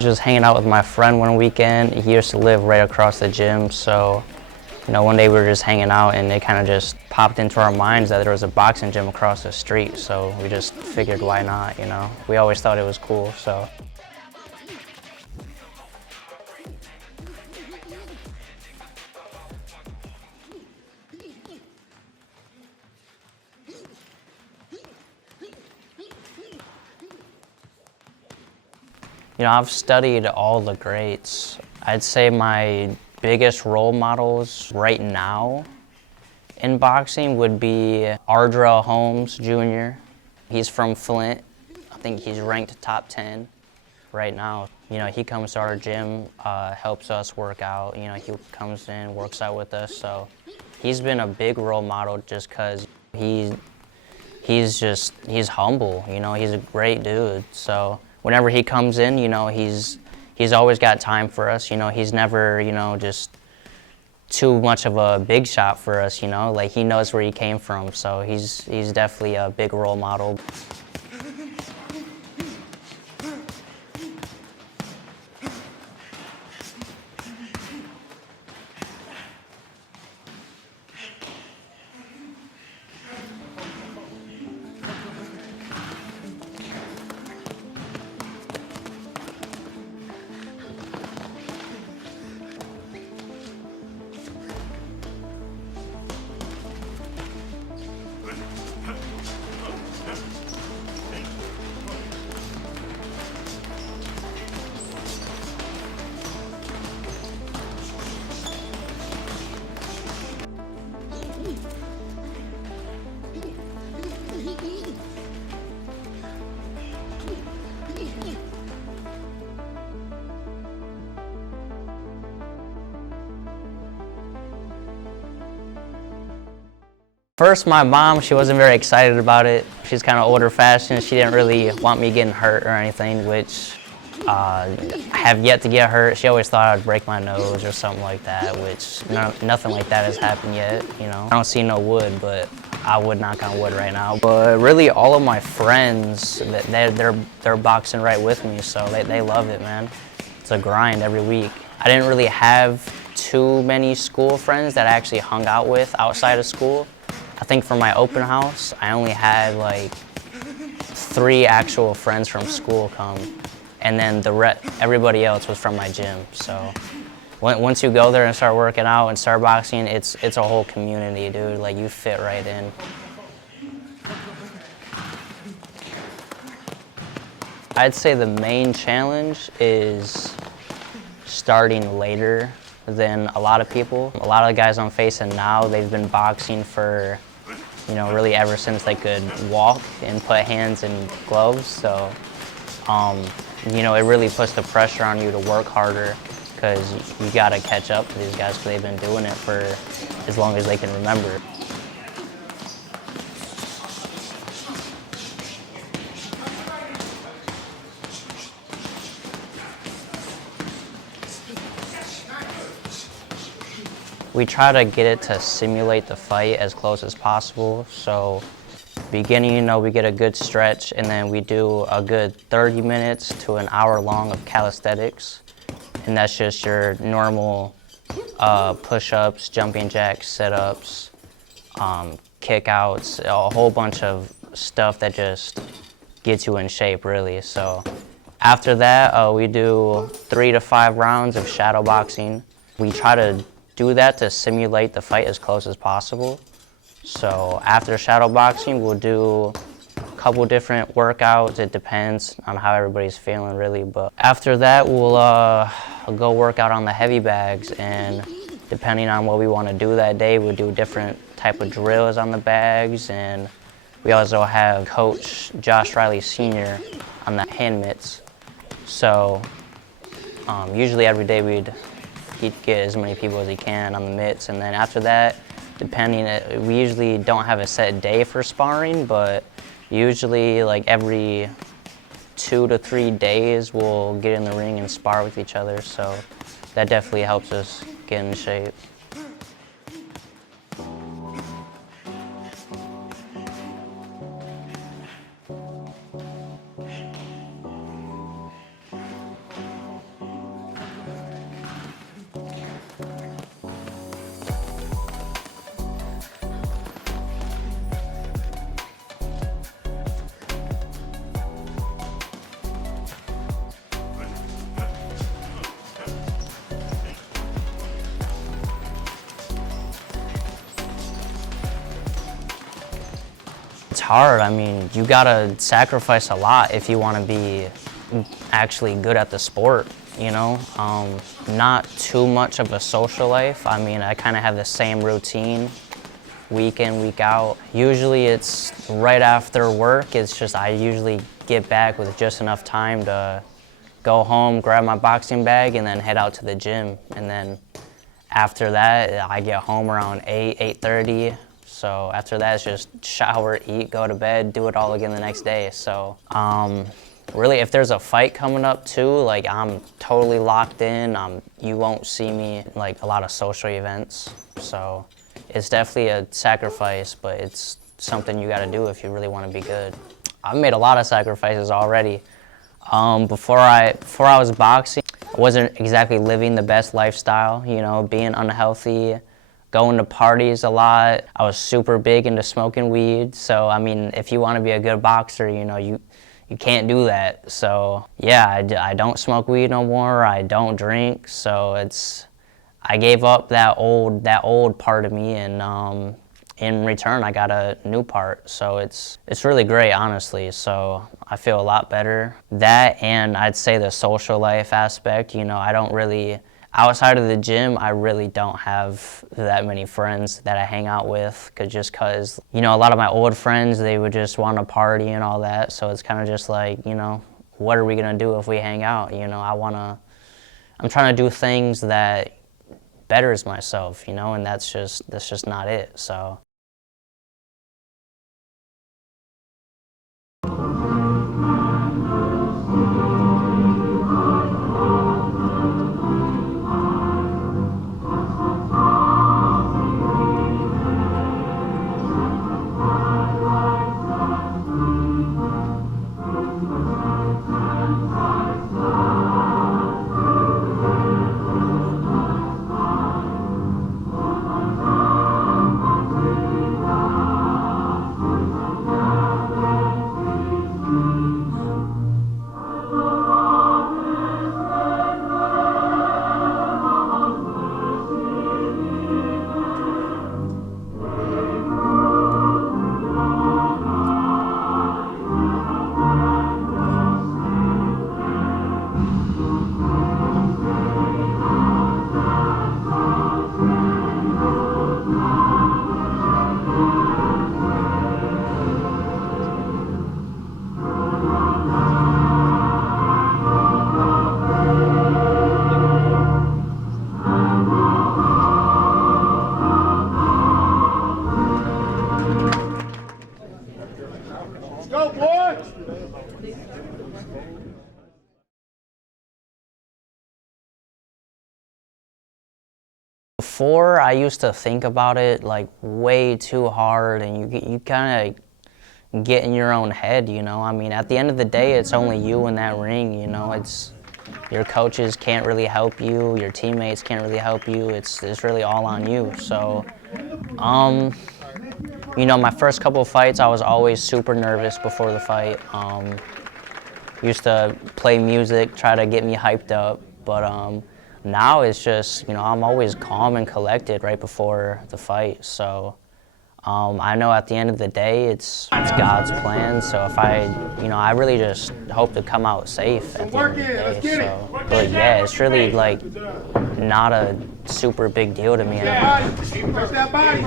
Just hanging out with my friend one weekend. He used to live right across the gym, so one day we were just hanging out and it kind of just popped into our minds that there was a boxing gym across the street, so we just figured why not, We always thought it was cool, so. I've studied all the greats. I'd say my biggest role models right now in boxing would be Ardrell Holmes Jr. He's from Flint. I think he's ranked top 10 right now. He comes to our gym, helps us work out. He comes in, works out with us. So he's been a big role model just because he's humble. He's a great dude. So whenever he comes in, he's always got time for us. He's never, just too much of a big shot for us. Like he knows where he came from. So he's definitely a big role model. First, my mom, she wasn't very excited about it. She's kind of older fashioned. She didn't really want me getting hurt or anything, which I have yet to get hurt. She always thought I'd break my nose or something like that, which nothing like that has happened yet, I don't see no wood, but I would knock on wood right now. But really, all of my friends, they're boxing right with me, so they love it, man. It's a grind every week. I didn't really have too many school friends that I actually hung out with outside of school. I think for my open house, I only had like 3 actual friends from school come, and then everybody else was from my gym. So once you go there and start working out and start boxing, it's a whole community, dude. Like you fit right in. I'd say the main challenge is starting later than a lot of people. A lot of the guys I'm facing now, they've been boxing for really ever since they could walk and put hands in gloves. So, it really puts the pressure on you to work harder because you got to catch up to these guys because they've been doing it for as long as they can remember. We try to get it to simulate the fight as close as possible. So beginning, we get a good stretch, and then we do a good 30 minutes to an hour long of calisthenics. And that's just your normal push-ups, jumping jacks, sit-ups, kick-outs, a whole bunch of stuff that just gets you in shape, really. So after that, we do 3 to 5 rounds of shadow boxing. We try to do that to simulate the fight as close as possible. So after shadow boxing, we'll do a couple different workouts. It depends on how everybody's feeling, really. But after that, we'll go work out on the heavy bags, and depending on what we want to do that day, we'll do different type of drills on the bags. And we also have Coach Josh Riley Sr. on the hand mitts. So usually every day he'd get as many people as he can on the mitts, and then after that, we usually don't have a set day for sparring, but usually like every 2 to 3 days we'll get in the ring and spar with each other, so that definitely helps us get in shape. hard. I mean, you gotta sacrifice a lot if you want to be actually good at the sport, you know? Not too much of a social life. I mean, I kind of have the same routine week in, week out. Usually it's right after work. It's just I usually get back with just enough time to go home, grab my boxing bag, and then head out to the gym. And then after that, I get home around 8:30. So after that, it's just shower, eat, go to bed, do it all again the next day. So really, if there's a fight coming up too, like I'm totally locked in. You won't see me like a lot of social events. So it's definitely a sacrifice, but it's something you got to do if you really want to be good. I've made a lot of sacrifices already. Before I was boxing, I wasn't exactly living the best lifestyle, you know, being unhealthy, going to parties a lot. I was super big into smoking weed. So, I mean, if you want to be a good boxer, you know, you can't do that. So, yeah, I don't smoke weed no more. I don't drink. So I gave up that old part of me, and in return, I got a new part. So it's really great, honestly. So I feel a lot better. That, and I'd say the social life aspect, you know, I don't really, outside of the gym, I really don't have that many friends that I hang out with, because, you know, a lot of my old friends, they would just want to party and all that. So it's kind of just like, you know, what are we gonna do if we hang out? You know, I'm trying to do things that betters myself, you know, and that's just not it. So. Before, I used to think about it like way too hard, and you kind of get in your own head, you know. I mean, at the end of the day, it's only you in that ring, you know. It's your coaches can't really help you, your teammates can't really help you. It's really all on you. So, you know, my first couple of fights, I was always super nervous before the fight. Used to play music, try to get me hyped up, but now it's just, you know, I'm always calm and collected right before the fight. So I know at the end of the day, it's God's plan. So if you know, I really just hope to come out safe at the end of the day. So, but yeah, it's really like not a super big deal to me anymore. Push that body.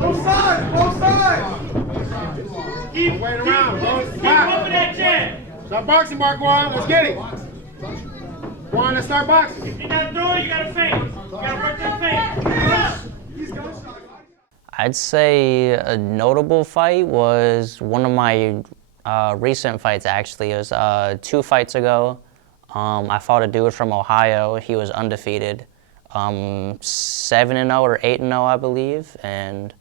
Both sides, both sides. Keep waiting around. Keep moving that chair. Start boxing, Marquand. Let's get it. Go on, let's start boxing. If you're not doing it, you gotta feint. You gotta work that feint. I'd say a notable fight was one of my recent fights, actually. It was 2 fights ago. I fought a dude from Ohio. He was undefeated. 7-0 or 8-0, I believe. And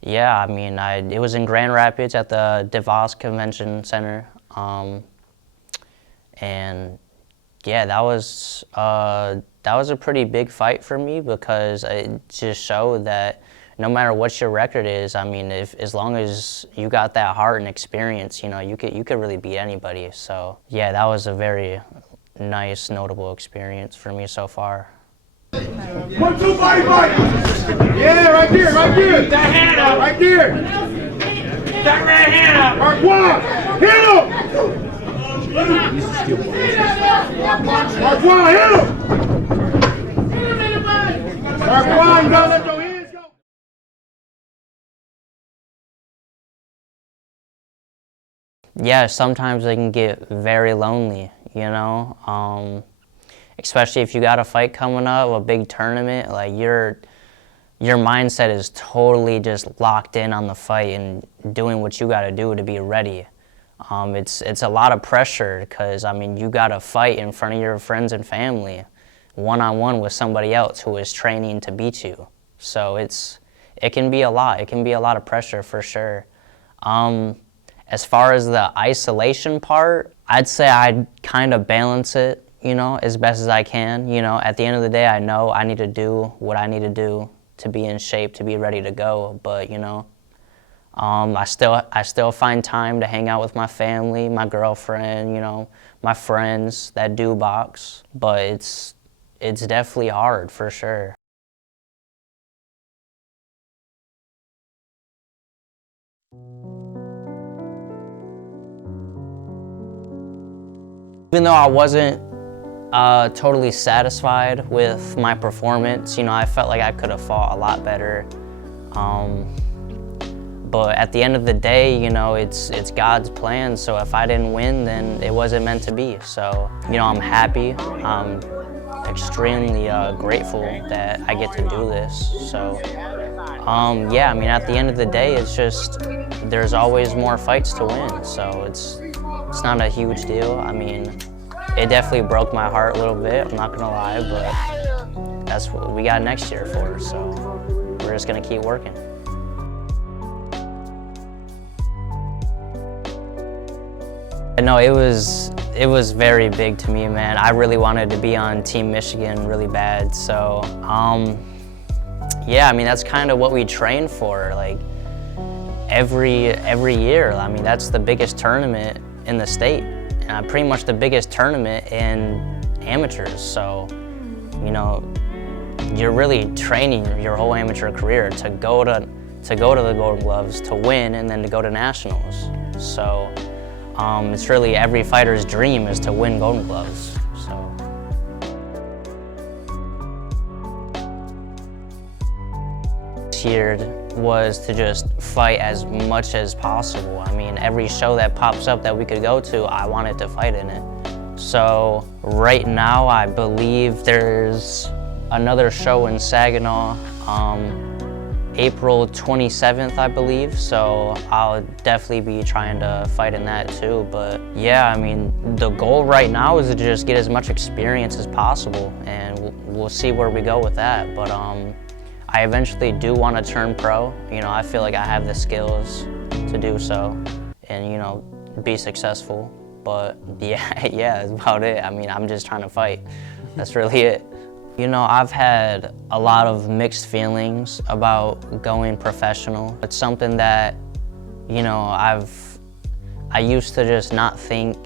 yeah, I mean, it was in Grand Rapids at the DeVos Convention Center. And yeah, that was a pretty big fight for me, because it just showed that no matter what your record is, I mean, as long as you got that heart and experience, you know, you could really beat anybody. So yeah, that was a very nice, notable experience for me so far. 1, 2, body fight. Yeah, right there, right there. Get that hand up. Right there. Get that right hand up. Mark 1. Hit him. Mark 1, hit him. Mark 1, you gotta let your hands go. Yeah, sometimes it can get very lonely, you know? Especially if you got a fight coming up, a big tournament, like your mindset is totally just locked in on the fight and doing what you got to do to be ready. It's a lot of pressure because, I mean, you got to fight in front of your friends and family, one-on-one with somebody else who is training to beat you. So it can be a lot. It can be a lot of pressure for sure. As far as the isolation part, I'd say I'd kind of balance it, you know, as best as I can. You know, at the end of the day, I know I need to do what I need to do to be in shape, to be ready to go. But, you know, I still find time to hang out with my family, my girlfriend, you know, my friends that do box. But it's definitely hard for sure. Even though I wasn't totally satisfied with my performance, you know, I felt like I could have fought a lot better. But at the end of the day, you know, it's God's plan. So if I didn't win, then it wasn't meant to be. So, you know, I'm happy. I'm extremely grateful that I get to do this. So, yeah, I mean, at the end of the day, it's just there's always more fights to win. So it's not a huge deal. I mean, it definitely broke my heart a little bit, I'm not gonna lie, but that's what we got next year for, so we're just gonna keep working. No, it was very big to me, man. I really wanted to be on Team Michigan really bad, so yeah, I mean, that's kind of what we train for, like every year. I mean, that's the biggest tournament in the state, and pretty much the biggest tournament in amateurs. So, you know, you're really training your whole amateur career to go to the Golden Gloves, to win, and then to go to nationals. So, it's really every fighter's dream is to win Golden Gloves. So. This year was to just fight as much as possible. I mean, every show that pops up that we could go to, I wanted to fight in it. So right now, I believe there's another show in Saginaw, April 27th, I believe. So I'll definitely be trying to fight in that too. But yeah, I mean, the goal right now is to just get as much experience as possible, and we'll see where we go with that. But I eventually do want to turn pro. You know, I feel like I have the skills to do so and, you know, be successful. But yeah, that's about it. I mean, I'm just trying to fight. That's really it. You know, I've had a lot of mixed feelings about going professional. It's something that, you know, I used to just not think.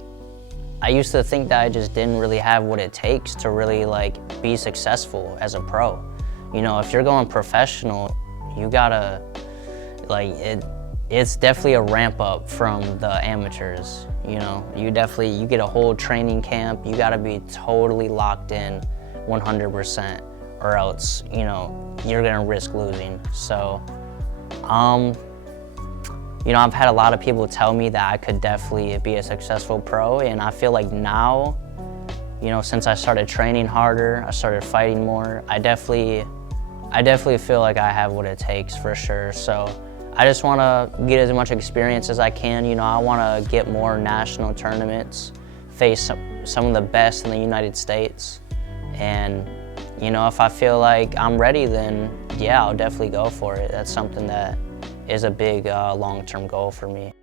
I used to think that I just didn't really have what it takes to really, like, be successful as a pro. You know, if you're going professional, you gotta, like, it's definitely a ramp up from the amateurs. You know, you get a whole training camp. You gotta be totally locked in 100%, or else, you know, you're gonna risk losing. So, you know, I've had a lot of people tell me that I could definitely be a successful pro, and I feel like now, you know, since I started training harder, I started fighting more, I definitely feel like I have what it takes for sure. So I just want to get as much experience as I can. You know, I want to get more national tournaments, face some of the best in the United States. And, you know, if I feel like I'm ready, then yeah, I'll definitely go for it. That's something that is a big long-term goal for me.